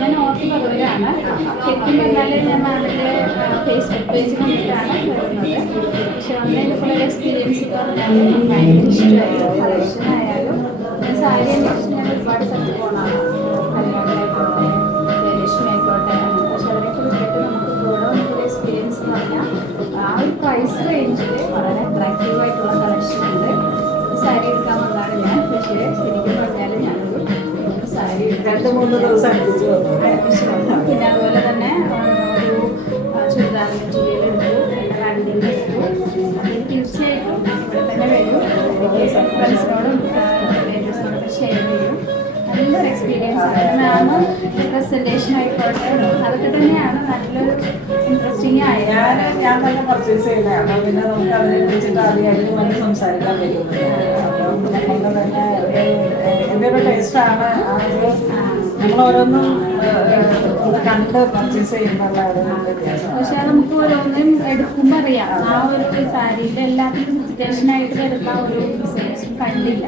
ഞാൻ ഓർത്ത് പറവൂരാണ്. ശരിക്കും പറഞ്ഞാൽ ഞാൻ മാമിൻ്റെ ഫേസ്ബുക്ക് പേജ് കണ്ടിട്ടാണ് വരുന്നത്. പക്ഷെ ഓൺലൈനിൽ കൂടെ എക്സ്പീരിയൻസ് പറഞ്ഞാൽ ഭയങ്കര ഇഷ്ടമായിരുന്നു. കളക്ഷൻ ആയാലും ഞാൻ സാരി അന്വേഷിച്ച് ഞാൻ ഒരുപാട് സ്ഥലത്ത് പോകണമാണ്. കല്യാണമായിക്കോട്ടെ, ജയലക്ഷ്മി ആയിക്കോട്ടെ. പക്ഷെ അവരെയൊക്കെ വിട്ടിട്ട് നമുക്ക് കൂടെ വന്നിട്ടുള്ള എക്സ്പീരിയൻസ് എന്ന് പറഞ്ഞാൽ ആ ഒരു പ്രൈസ് റേഞ്ചിൽ വളരെ അട്രാക്റ്റീവ് ആയിട്ടുള്ള കളക്ഷൻ ഉണ്ട്. സാരി എടുക്കാൻ വന്നതാണ് ഞാൻ. പക്ഷേ ശരിക്കും പറഞ്ഞാൽ ഞാനൊരു സാരി 2-3 ദിവസം അടുപ്പിച്ച് വന്നു. പിന്നെ അതുപോലെ തന്നെ ഒരു ചുരിദാർ മെറ്റീരിയൽ എടുത്തു, റാൻഡിൻ്റെ എടുത്തു. തീർച്ചയായിട്ടും ഇവിടെ തന്നെ വരും. ഫ്രണ്ട്സിനോടും റിലേറ്റീവ്സിനോടൊക്കെ ഷെയർ ചെയ്യും. നല്ലൊരു എക്സ്പീരിയൻസ് ആണ്. മാം പ്രസൻറ്റേഷൻ ആയിക്കോട്ടെ അതൊക്കെ തന്നെയാണ് നല്ലൊരു ഇൻട്രസ്റ്റിംഗ് ആയത്. ഞാൻ തന്നെ പർച്ചേസ് ചെയ്യുന്നതാണ്. പിന്നെ നമുക്ക് അതിനെ കുറിച്ചിട്ട് ആദ്യമായിട്ട് വന്ന് സംസാരിക്കാൻ പറ്റുന്നത്. അപ്പം നമ്മൾ തന്നെ എൻ്റെ ഒരു ടേസ്റ്റാണ്. നമ്മൾ ഓരോന്നും കണ്ട് പർച്ചേസ് ചെയ്യുന്നുള്ള ഒരു വ്യത്യാസം. പക്ഷെ നമുക്ക് ഓരോന്നും എടുക്കുമ്പോൾ അറിയാം ആ ഒരു സാരിയുടെ എല്ലാത്തിനും ഇൻസ്പിറേഷനായിട്ട് വരുന്ന ഒരു ഡിസൈൻസും കണ്ടില്ല.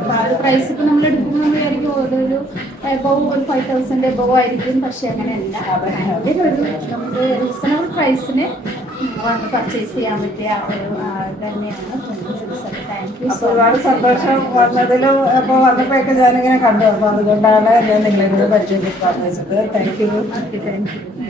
അപ്പോൾ ആ ഒരു പ്രൈസ് ഇപ്പോൾ നമ്മൾ എടുക്കുമ്പോൾ നമ്മൾ വിചാരിക്കും ഓരോരു എബവ് ഒരു 5,000 എബവ് ആയിരിക്കും. പക്ഷെ അങ്ങനെയല്ല. അതിൻ്റെ ഒരു നമുക്ക് റീസണബിൾ പ്രൈസിന് വന്ന് പർച്ചേസ് ചെയ്യാൻ പറ്റിയ ഒരു തന്നെയാണ്. താങ്ക് യു സോ ഒരുപാട് സന്തോഷം വന്നതിലും. അപ്പോൾ വന്നപ്പോഴൊക്കെ ഞാനിങ്ങനെ കണ്ടു. അപ്പോൾ അതുകൊണ്ടാണ് ഞാൻ നിങ്ങളെ പരിചയപ്പെടുത്താൻ വെച്ചത്. Thank you. Much. Thank you.